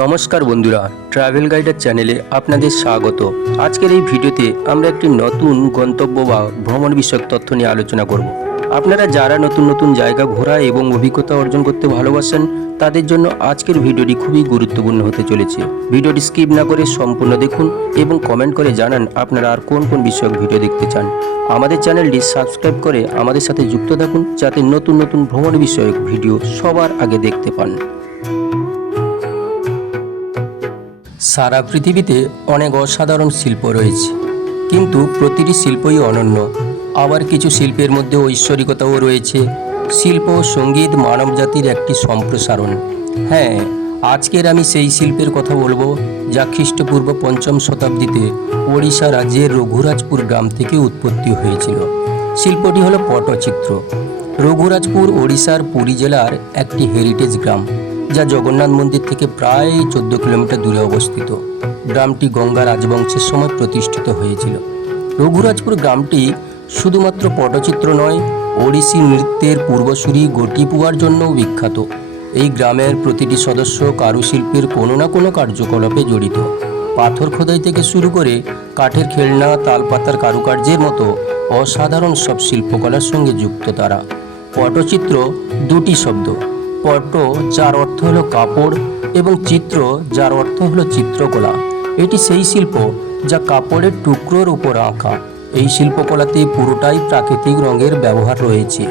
নমস্কার বন্ধুরা, ট্রাভেল গাইডের চ্যানেলে আপনাদের স্বাগত। আজকের এই ভিডিওতে আমরা একটি নতুন গন্তব্য বা ভ্রমণ বিষয়ক তথ্য নিয়ে আলোচনা করব। আপনারা যারা নতুন নতুন জায়গা ঘোরা এবং অভিজ্ঞতা অর্জন করতে ভালোবাসেন তাদের জন্য আজকের ভিডিওটি খুবই গুরুত্বপূর্ণ হতে চলেছে। ভিডিওটি স্কিপ না করে সম্পূর্ণ দেখুন এবং কমেন্ট করে জানান আপনারা আর কোন কোন বিষয়ক ভিডিও দেখতে চান। আমাদের চ্যানেলটি সাবস্ক্রাইব করে আমাদের সাথে যুক্ত থাকুন যাতে নতুন নতুন ভ্রমণ বিষয়ক ভিডিও সবার আগে দেখতে পান। সারা পৃথিবীতে অনেক অসাধারণ শিল্প রয়েছে, কিন্তু প্রতিটি শিল্পই অনন্য। আবার কিছু শিল্পের মধ্যে ঐশ্বরিকতাও রয়েছে। শিল্প ও সঙ্গীত মানবজাতির একটি সম্প্রসারণ। হ্যাঁ, আজকের আমি সেই শিল্পের কথা বলবো যা খ্রিস্টপূর্ব ৫ম শতাব্দীতে ওড়িশা রাজ্যের রঘুরাজপুর গ্রাম থেকে উৎপত্তি হয়েছিল। শিল্পটি হলো পটচিত্র। রঘুরাজপুর ওড়িশার পুরী জেলার একটি হেরিটেজ গ্রাম, যা জগন্নাথ মন্দির থেকে প্রায় ১৪ কিলোমিটার দূরে অবস্থিত। গ্রামটি গঙ্গা রাজবংশের সময় প্রতিষ্ঠিত হয়েছিল। রঘুরাজপুর গ্রামটি শুধুমাত্র পটচিত্র নয়, ওড়িশি নৃত্যের পূর্বসূরি গোটিপুয়ার জন্যও বিখ্যাত। এই গ্রামের প্রতিটি সদস্য কারুশিল্পের কোনো না কোনো কার্যকলাপে জড়িত। পাথর খোদাই থেকে শুরু করে কাঠের খেলনা, তালপাতার কারুকার্যের মতো অসাধারণ সব শিল্পকলার সঙ্গে যুক্ত তারা। পটচিত্র দুটি শব্দ, পট যার অর্থ হলো কাপড় এবং চিত্র যার অর্থ হলো চিত্রকলা। এটি সেই শিল্প যা কাপড়ের টুকরোর উপর আঁকা। এই শিল্পকলাতে পুরোটাই প্রাকৃতিক রঙের ব্যবহার রয়েছে।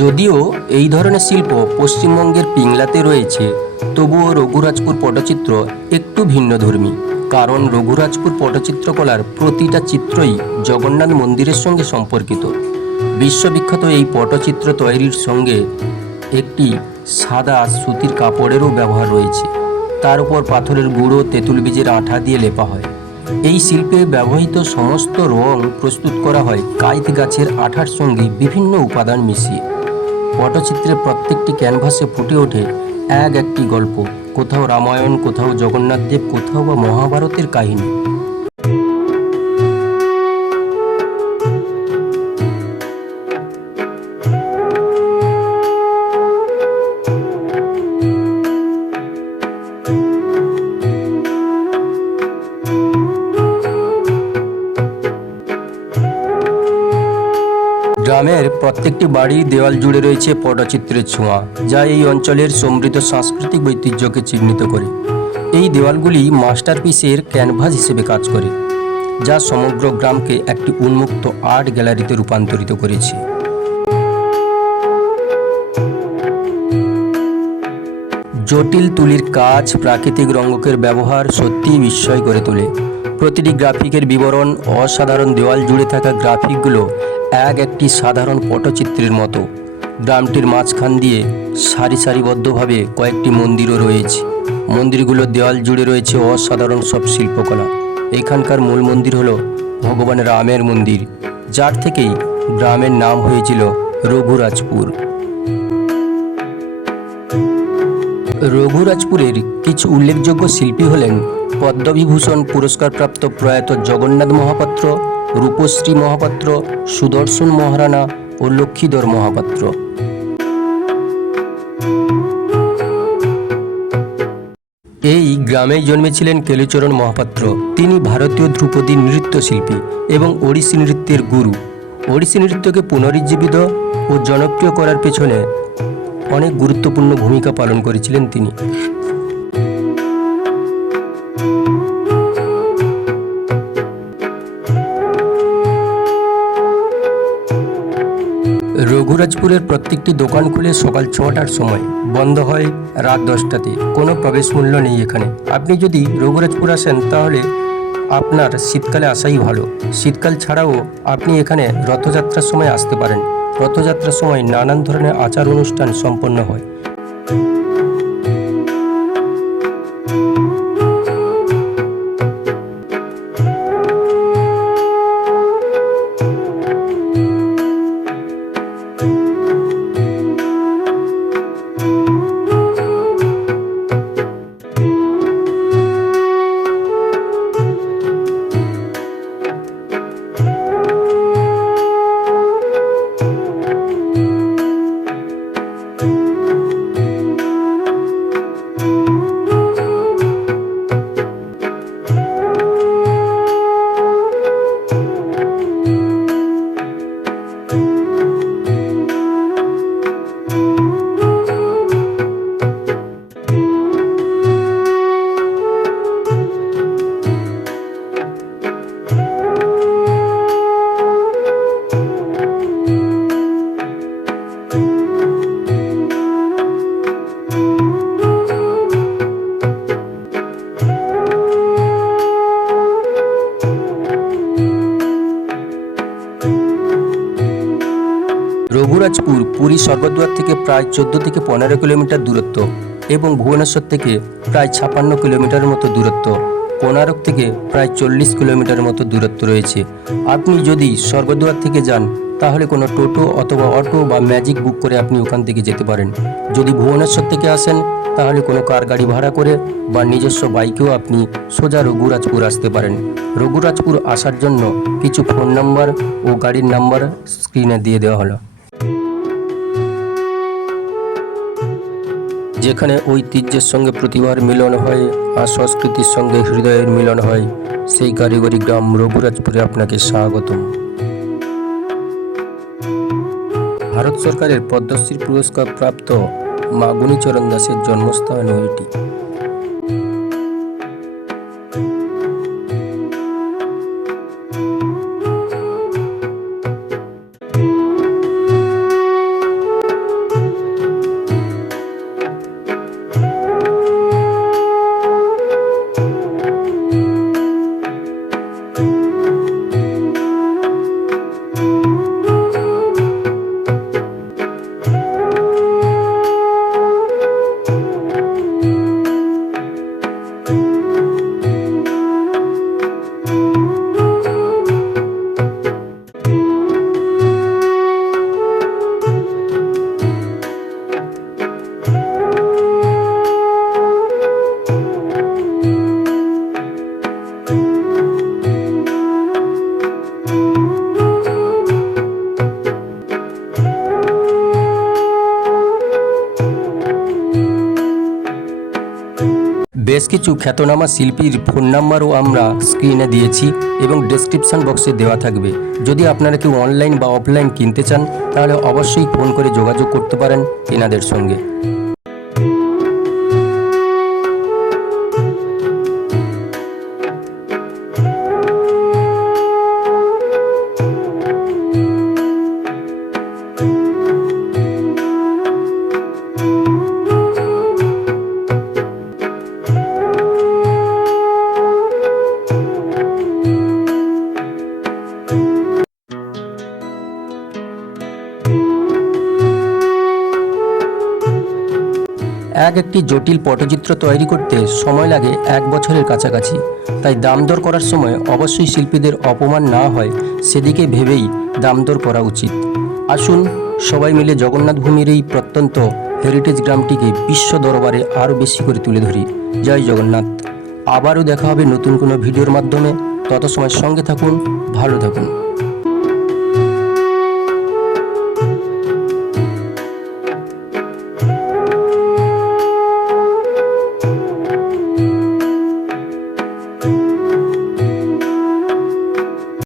যদিও এই ধরনের শিল্প পশ্চিমবঙ্গের পিংলাতে রয়েছে, তবুও রঘুরাজপুর পটচিত্র একটু ভিন্নধর্মী। কারণ রঘুরাজপুর পটচিত্রকলার প্রতিটা চিত্রই জগন্নাথ মন্দিরের সঙ্গে সম্পর্কিত। বিশ্ববিখ্যাত এই পটচিত্র তৈরির সঙ্গে একটি সাদা সুতির কাপড়েরও ব্যবহার রয়েছে। তার উপর পাথরের গুঁড়ো, তেঁতুল বীজের আঠা দিয়ে লেপা হয়। এই শিল্পে ব্যবহৃত সমস্ত রং প্রস্তুত করা হয় কাইত গাছের আঠার সঙ্গে বিভিন্ন উপাদান মিশিয়ে। পটচিত্রের প্রত্যেকটি ক্যানভাসে ফুটে ওঠে একটি গল্প, কোথাও রামায়ণ, কোথাও জগন্নাথদেব, কোথাও বা মহাভারতের কাহিনী। গ্রামের প্রত্যেকটি বাড়ির দেওয়াল জুড়ে রয়েছে পটচিত্রের ছোঁয়া, যা এই অঞ্চলের সমৃদ্ধ সাংস্কৃতিক ঐতিহ্যকে চিহ্নিত করে। এই দেওয়ালগুলি মাস্টারপিসের ক্যানভাস হিসেবে কাজ করে, যা সমগ্র গ্রামকে একটি উন্মুক্ত আর্ট গ্যালারিতে রূপান্তরিত করেছে। জটিল তুলির কাজ, প্রাকৃতিক রঙ্গকের ব্যবহার সত্যিই বিস্ময় করে তোলে। প্রতিটি গ্রাফিকের বিবরণ অসাধারণ। দেওয়াল জুড়ে থাকা গ্রাফিকগুলো একটি সাধারণ পটচিত্রের মতো। গ্রামটির মাঝখান দিয়ে সারিবদ্ধভাবে কয়েকটি মন্দিরও রয়েছে। মন্দিরগুলোর দেওয়াল জুড়ে রয়েছে অসাধারণ সব শিল্পকলা। এখানকার মূল মন্দির হলো ভগবান রামের মন্দির, যার থেকেই গ্রামের নাম হয়েছিল রঘুরাজপুর। রঘুরাজপুরের কিছু উল্লেখযোগ্য শিল্পী হলেন পদ্মবিভূষণ পুরস্কারপ্রাপ্ত প্রয়াত জগন্নাথ মহাপাত্র, রূপশ্রী মহাপাত্র, সুদর্শন মহারানা ও লক্ষ্মীধর মহাপাত্র। এই গ্রামেই জন্মেছিলেন কেলুচরণ মহাপাত্র। তিনি ভারতীয় ধ্রুপদী নৃত্যশিল্পী এবং ওড়িশি নৃত্যের গুরু। ওড়িশি নৃত্যকে পুনরুজ্জীবিত ও জনপ্রিয় করার পেছনে অনেক গুরুত্বপূর্ণ ভূমিকা পালন করেছিলেন তিনি। রঘুরাজপুরের প্রত্যেকটি দোকান খুলে সকাল ৬টার সময়, বন্ধ হয় রাত ১০টাতে। কোনো প্রবেশ মূল্য নেই এখানে। আপনি যদি রঘুরাজপুর আসেন তাহলে আপনার শীতকালে আসাই ভালো। শীতকাল ছাড়াও আপনি এখানে রথযাত্রার সময় আসতে পারেন। রথযাত্রার সময় নানান ধরনের আচার অনুষ্ঠান সম্পন্ন হয়। রঘুরাজপুর পুরী স্বর্গদ্বার থেকে প্রায় 14 থেকে 15 কিলোমিটার দূরত্ব এবং ভুবনেশ্বর থেকে প্রায় 56 কিলোমিটারের মতো দূরত্ব, কোণারক থেকে প্রায় 40 কিলোমিটারের মতো দূরত্ব রয়েছে। আপনি যদি স্বর্গদ্বার থেকে যান তাহলে কোনো টোটো অথবা অটো বা ম্যাজিক বুক করে আপনি ওখান থেকে যেতে পারেন। যদি ভুবনেশ্বর থেকে আসেন তাহলে কোনো কার গাড়ি ভাড়া করে বা নিজস্ব বাইকেও আপনি সোজা রঘুরাজপুর আসতে পারেন। রঘুরাজপুর আসার জন্য কিছু ফোন নাম্বার ও গাড়ির নাম্বার স্ক্রিনে দিয়ে দেওয়া হলো। যেখানে ঐতিহ্যের সঙ্গে প্রতিভার মিলন হয় আর সংস্কৃতির সঙ্গে হৃদয়ের মিলন হয়, সেই কারিগরি গ্রাম রঘুরাজপুরে আপনাকে স্বাগতম। ভারত সরকারের পদ্মশ্রী পুরস্কার প্রাপ্ত মা গুণীচরণ দাসের জন্মস্থানও এটি। বেশ কিছু খ্যাতনামা শিল্পীর ফোন নাম্বারও আমরা স্ক্রিনে দিয়েছি এবং ডেসক্রিপশন বক্সে দেওয়া থাকবে। যদি আপনারা কেউ অনলাইন বা অফলাইন কিনতে চান তাহলে অবশ্যই ফোন করে যোগাযোগ করতে পারেন এনাদের সঙ্গে। একটি জটিল পটচিত্র তৈরি করতে সময় লাগে 1 বছরের কাছাকাছি। তাই দাম দর করার সময় অবশ্যই শিল্পীদের অপমান না হয় সেদিকে ভেবেই দাম দর করা উচিত। আসুন সবাই মিলে জগন্নাথ ভূমির এই প্রত্যন্ত হেরিটেজ গ্রামটিকে বিশ্ব দরবারে আরও বেশি করে তুলে ধরি। জয় জগন্নাথ। আবারও দেখা হবে নতুন কোনো ভিডিওর মাধ্যমে। তত সময় সঙ্গে থাকুন, ভালো থাকুন।